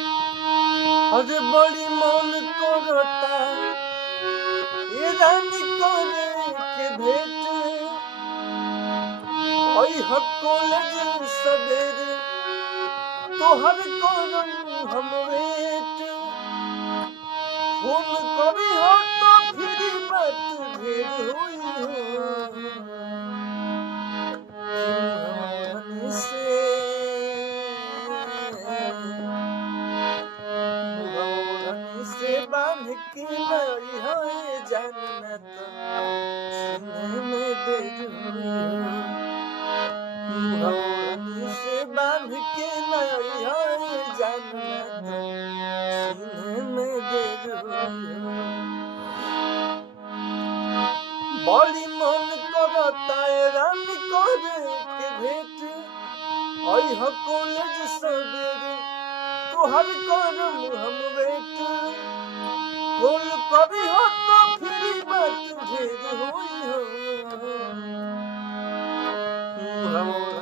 अरे बड़ी मन करता ए रानी करे के भेंट ओई ह कॉलेज सवेरे तोहर करम हम वेट फोन करी हो तो फिर बात ढेर होई हो बांध के लाई है जानना तो सीने में दर्द हुई से बांध के लाई है जानना तो सीने में दर्द हुई बड़ी मन करता है रानी करे के भेंट आई ह कॉलेज सवेरे तोहर करम हम वेट कॉल कभी हो तो फिर बात ढेर होई हो